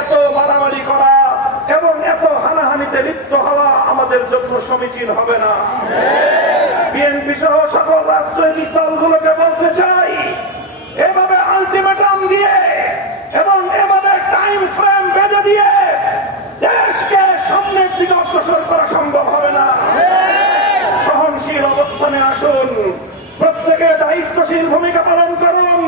এত মারামারি করা এবং এত হানাহানিতে লিপ্ত হওয়া আমাদের জন্য সমীচীন হবে না। বিএনপি সহ সকল রাজনৈতিক দলগুলোকে বলতে চাই, এভাবে আলটিমেটাম দিয়ে এবং এভাবে টাইম ফ্রেম বেঁধে দিয়ে দেশকে সামনের দিকে অগ্রসর করা সম্ভব হবে না। সহনশীল অবস্থানে আসুন, প্রত্যেকে দায়িত্বশীল ভূমিকা পালন করুন।